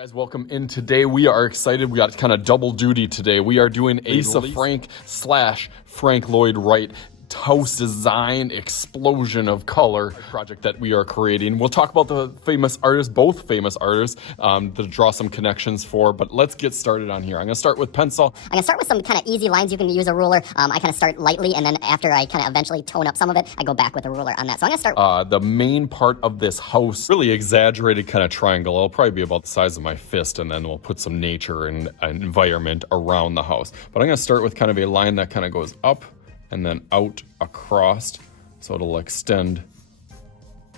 Guys, welcome in. Today we are excited. We got kind of double duty today. We are doing Asa Frank / Frank Lloyd Wright house design explosion of color project that we are creating. We'll talk about the famous artists, both famous artists, to draw some connections for, but let's get started on here. I'm gonna start with pencil. I'm gonna start with some kind of easy lines. You can use a ruler. I kind of start lightly, and then after I kind of eventually tone up some of it, I go back with a ruler on that. So I'm gonna start. The main part of this house, really exaggerated kind of triangle. It'll probably be about the size of my fist, and then we'll put some nature and an environment around the house. But I'm gonna start with kind of a line that kind of goes up and then out across, so it'll extend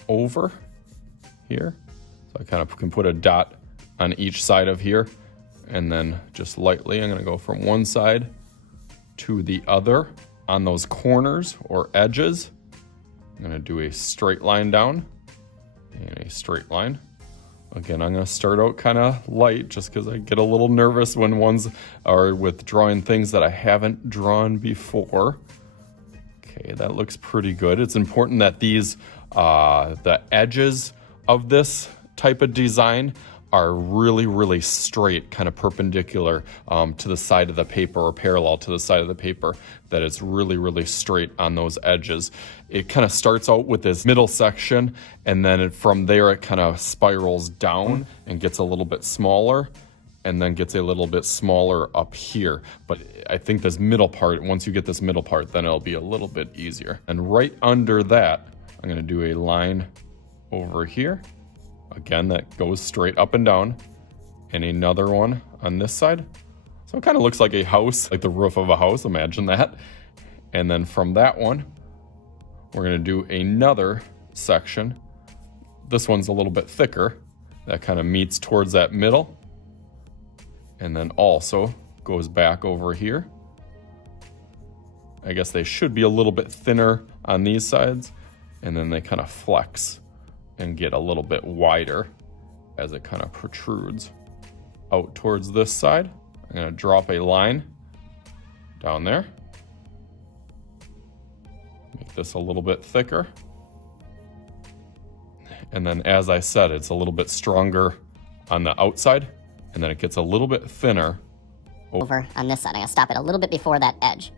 over here. So I kind of can put a dot on each side of here, and then just lightly, I'm gonna go from one side to the other. On those corners or edges, I'm gonna do a straight line down and a straight line. Again, I'm gonna start out kind of light just because I get a little nervous when ones are with drawing things that I haven't drawn before. Okay, that looks pretty good. It's important that these, the edges of this type of design are really, really straight, kind of perpendicular to the side of the paper or parallel to the side of the paper, that it's really, really straight on those edges. It kind of starts out with this middle section, and then from there it kind of spirals down and gets a little bit smaller, and then gets a little bit smaller up here. But I think this middle part, once you get this middle part, then it'll be a little bit easier. And right under that, I'm gonna do a line over here. Again, that goes straight up and down, and another one on this side. So it kind of looks like a house, like the roof of a house, imagine that. And then from that one, we're gonna do another section. This one's a little bit thicker. That kind of meets towards that middle, and then also goes back over here. I guess they should be a little bit thinner on these sides, and then they kind of flex and get a little bit wider as it kind of protrudes out towards this side. I'm gonna drop a line down there. Make this a little bit thicker. And then, as I said, it's a little bit stronger on the outside, and then it gets a little bit thinner over on this side. I'm gonna stop it a little bit before that edge.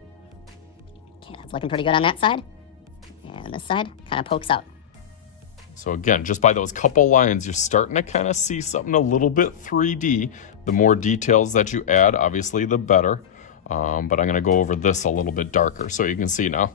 Okay, that's looking pretty good on that side. And this side kind of pokes out. So again, just by those couple lines, you're starting to kind of see something a little bit 3D. The more details that you add, obviously, the better. But I'm gonna go over this a little bit darker so you can see now.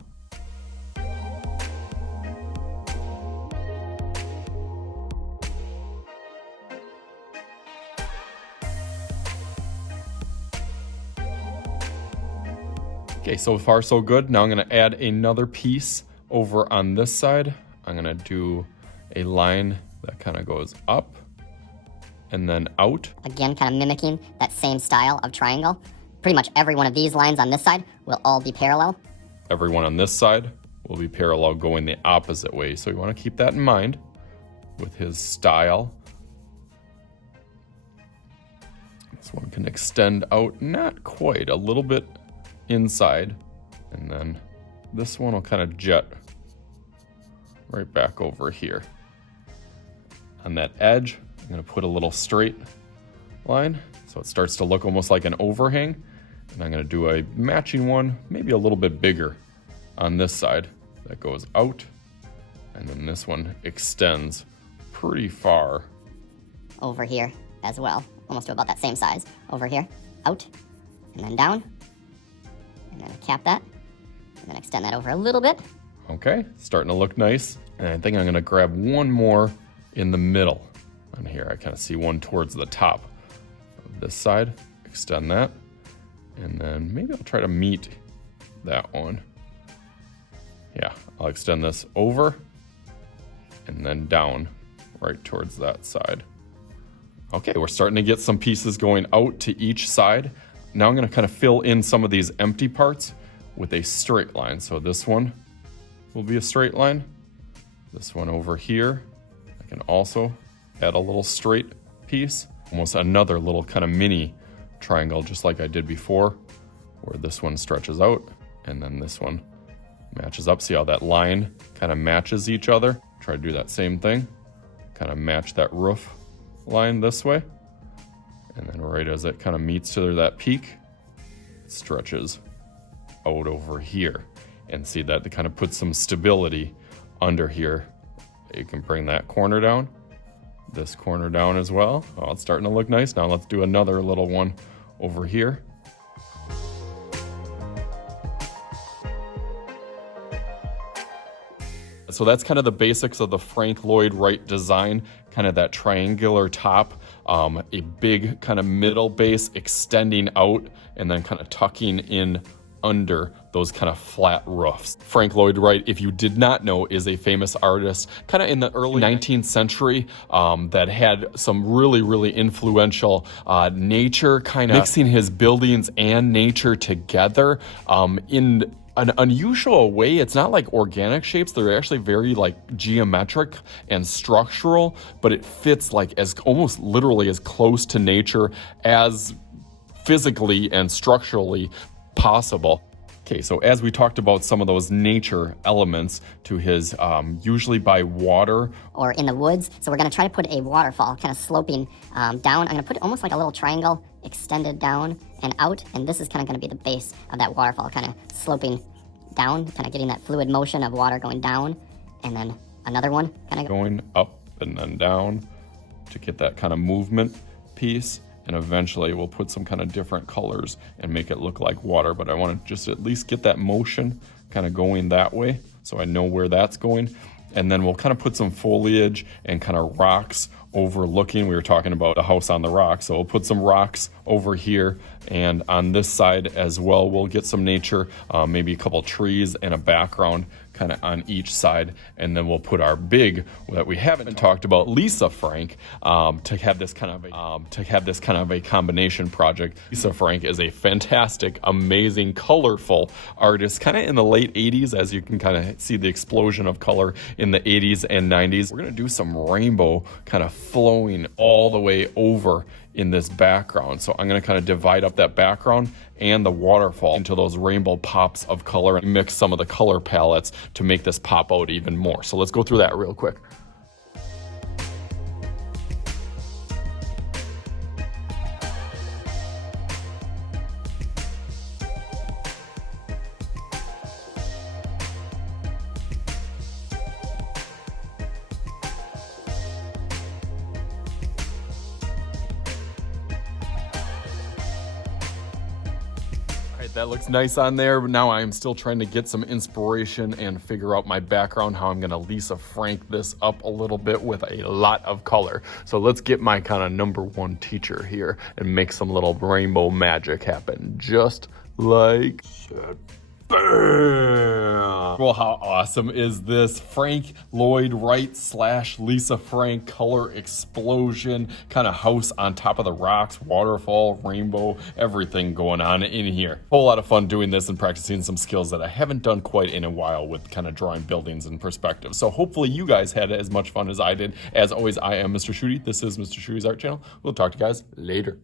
Okay, so far so good. Now I'm gonna add another piece over on this side. I'm gonna do a line that kind of goes up and then out. Again, kind of mimicking that same style of triangle. Pretty much every one of these lines on this side will all be parallel. Every one on this side will be parallel going the opposite way. So you wanna keep that in mind with his style. This one can extend out, not quite, a little bit inside. And then this one will kind of jet right back over here. On that edge, I'm gonna put a little straight line so it starts to look almost like an overhang. And I'm gonna do a matching one, maybe a little bit bigger on this side that goes out. And then this one extends pretty far over here as well, almost to about that same size. Over here, out, and then down, and then cap that, and then extend that over a little bit. Okay, starting to look nice. And I think I'm gonna grab one more in the middle on here. I kind of see one towards the top of this side, extend that, and then maybe I'll try to meet that one. Yeah, I'll extend this over and then down right towards that side. Okay, we're starting to get some pieces going out to each side. Now I'm gonna kind of fill in some of these empty parts with a straight line. So this one will be a straight line. This one over here, I can also add a little straight piece, almost another little kind of mini triangle, just like I did before, where this one stretches out and then this one matches up. See how that line kind of matches each other? Try to do that same thing, kind of match that roof line this way. And then right as it kind of meets to that peak, it stretches out over here. And see that it kind of puts some stability under here. You can bring that corner down, this corner down as well. Oh, it's starting to look nice. Now let's do another little one over here. So that's kind of the basics of the Frank Lloyd Wright design, kind of that triangular top, a big kind of middle base extending out and then kind of tucking in under those kind of flat roofs. Frank Lloyd Wright, if you did not know, is a famous artist kind of in the early 19th century that had some really, really influential nature, kind of mixing his buildings and nature together in an unusual way. It's not like organic shapes. They're actually very like geometric and structural, but it fits like as almost literally as close to nature as physically and structurally possible. Okay, so as we talked about some of those nature elements to his, usually by water. Or in the woods. So we're gonna try to put a waterfall kind of sloping down. I'm gonna put almost like a little triangle extended down and out. And this is kind of gonna be the base of that waterfall, kind of sloping down, kind of getting that fluid motion of water going down. And then another one kind of going up and then down to get that kind of movement piece. And eventually we'll put some kind of different colors and make it look like water. But I want to just at least get that motion kind of going that way so I know where that's going. And then we'll kind of put some foliage and kind of rocks overlooking. We were talking about the house on the rock, so we'll put some rocks over here, and on this side as well we'll get some nature, maybe a couple trees and a background kind of on each side, and then we'll put our big that we haven't talked about, Lisa Frank, to have this kind of a combination project. Lisa Frank is a fantastic, amazing, colorful artist, kind of in the late 80s, as you can kind of see the explosion of color in the 80s and 90s. We're gonna do some rainbow kind of flowing all the way over in this background. So I'm going to kind of divide up that background and the waterfall into those rainbow pops of color and mix some of the color palettes to make this pop out even more. So let's go through that real quick. That looks nice on there, but now I'm still trying to get some inspiration and figure out my background, how I'm gonna Lisa Frank this up a little bit with a lot of color. So let's get my kind of #1 teacher here and make some little rainbow magic happen, just like that. Bam! Well, how awesome is this? Frank Lloyd Wright / Lisa Frank color explosion, kind of house on top of the rocks, waterfall, rainbow, everything going on in here. Whole lot of fun doing this and practicing some skills that I haven't done quite in a while with kind of drawing buildings in perspective. So hopefully you guys had as much fun as I did. As always, I am Mr. Shooty. This is Mr. Shooty's Art Channel. We'll talk to you guys later.